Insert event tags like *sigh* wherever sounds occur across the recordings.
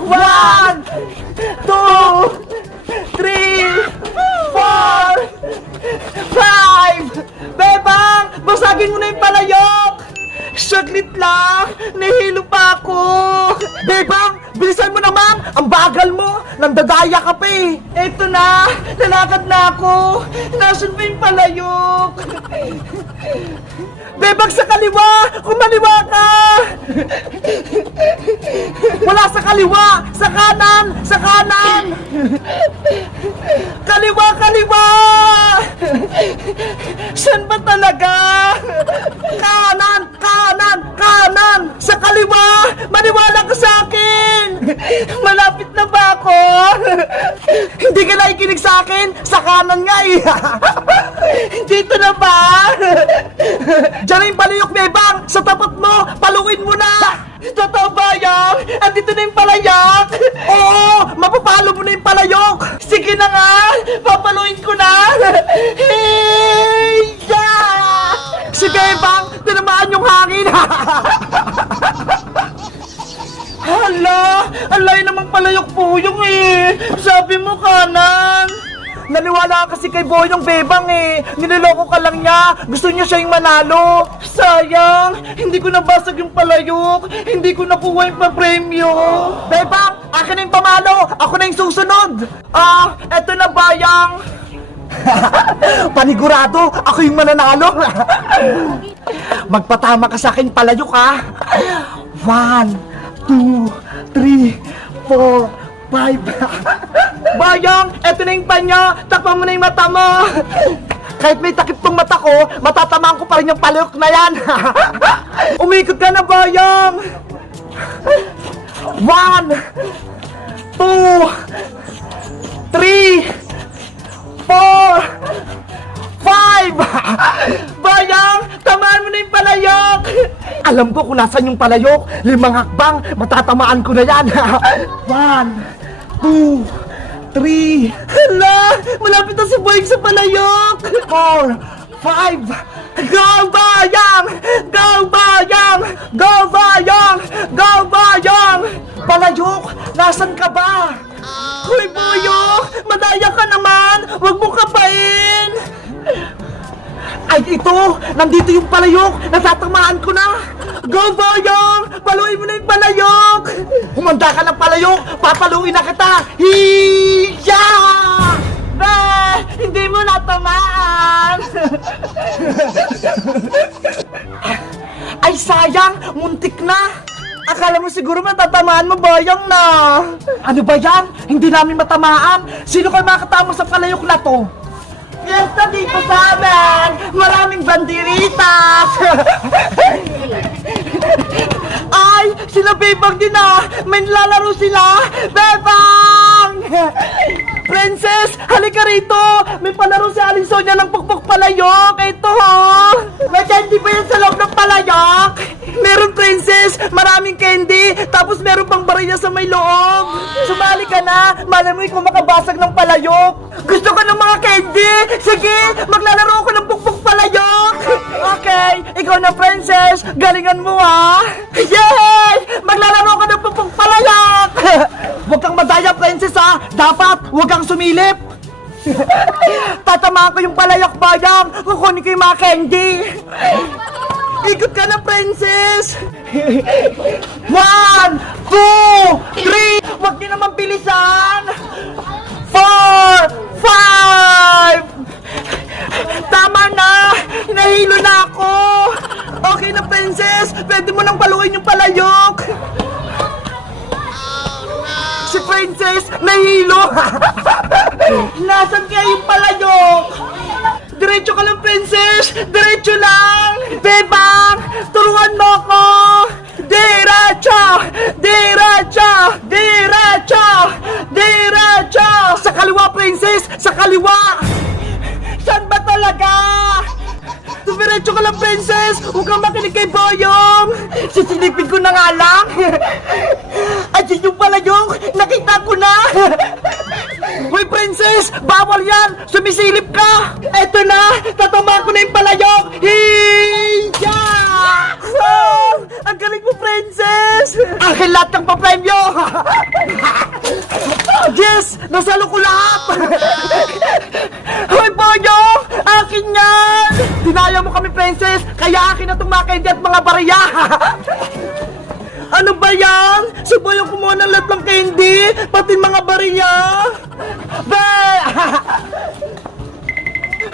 One, two, three, four, five! Bebang! Basagin mo na yung palayok! Saglit lang! Nahilo pa ako! Bebang! Bilisan mo naman! Ang bagal mo! Nandadaya ka pa eh! Eto na! Lalakad na ako! Nasaan ba yung palayok? Bebang sa kaliwa! Kumaliwa ka! Wala sa kaliwa! Sa kanan! Sa kanan! Kaliwa! Kaliwa! Saan ba talaga? Kanan! Kanan! Sa kaliwa! Maniwala ka sa akin! Malapit na ba ako? Hindi ka nakikinig sa akin? Sa kanan nga eh! *laughs* Dito na ba? Diyan na yung palayok, Bebang! Sa tapat mo! Paluin mo na! Totoo ba yan? Andito na yung palayak! Oo! Palayok po yung eh! Sabi mo kanan! Naniwala ka kasi kay Boyong Bebang eh! Niloloko ka lang niya! Gusto niya siya yung manalo! Sayang! Hindi ko nabasag yung palayok! Hindi ko nakuha yung papremyo! Bebang! Akin na yung pamalo! Ako na yung susunod! Ah! Eto na bayang! *laughs* Panigurado! Ako yung mananalo! *laughs* Magpatama ka sa akin palayok ha! One, two, three, four, five. Bayang, eto na yung panya. Takpan mo na yung mata mo. Kahit may takip tong mata ko, matatamaan ko pa rin yung palayok na yan. *laughs* Umikot ka na, Bayang. One, two, Alam ko kung nasan yung palayok. Limang hakbang, matatamaan ko na yan. *laughs* One, two, three. Hala! Malapit na si Boying sa palayok! *laughs* Four, five. Go Bayang! Go Bayang! Go Bayang! Go Bayang! Palayok! Nasaan ka ba? Hoy, Boyo! Madaya ka naman! Huwag mo kapain! Ay, ito! Nandito yung palayok! Natatamaan ko na! Go, Boyong! Paluin mo na yung palayok! Humanda ka ng palayok! Papaluin na kita! Hiya! Be! Hindi mo natamaan! *laughs* Ay, sayang! Muntik na! Akala mo siguro matatamaan mo, Boyong na! Ano ba yan? Hindi namin matamaan! Sino kayo makatama sa palayok na to? Fiesta dito sa amin! Maraming banderitas! *laughs* Ay! Sila Bebang din ah! May nilalaro sila! Bebang! Princess! Halika rito! May palaro si Aling Sonia ng pukpuk palayok! Ito ho! May candy ba yan sa loob ng palayok? Maraming candy! Tapos meron pang barya sa may loob! Sumali ka na! Malay mo ikaw makabasag ng palayok! Gusto ko ng mga candy! Sige! Maglalaro ako ng pukpuk palayok! *laughs* Okay! Ikaw na princess! Galingan mo ha! Yay! Maglalaro ka ng pukpuk palayok! *laughs* Huwag kang madaya princess ha! Dapat huwag kang sumilip! *laughs* Tatamaan ko yung palayok bayang! Kukunin ko yung mga candy! Ikot ka na, princess! One, two, three! Huwag niyo naman bilisan! Four, five! Tama na! Nahilo na ako! Okay na, princess! Pwede mo nang paluin yung palayok! Si Princess, nahilo! *laughs* Nasaan kaya yung palayok? Diretso ka lang, Princess! Diretso lang! Dumiretso ka lang, Princess! Huwag kang makinig kay Boyong! Sisilipin ko na nga lang! *laughs* Ayun yung palayok! Nakita ko na! *laughs* Hoy, Princess! Bawal yan! Sumisilip ka! Eto na! Tatamaan ko na yung palayok! Hiya! Oh, ang galing mo, Princess! Akin lahat ng papremyo *laughs* yes! Nasalo ko lahat! Hoy, Boyong! Akin yan! princess! Kaya akin na itong mga at mga barya! *laughs* ano ba yan? Si Boy ang kumuha ng lahat ng candy, pati mga barya! Be!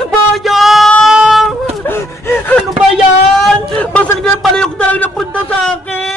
*laughs* Boyong! Ano ba yan? Basta nila palayok na lang napunta sa akin!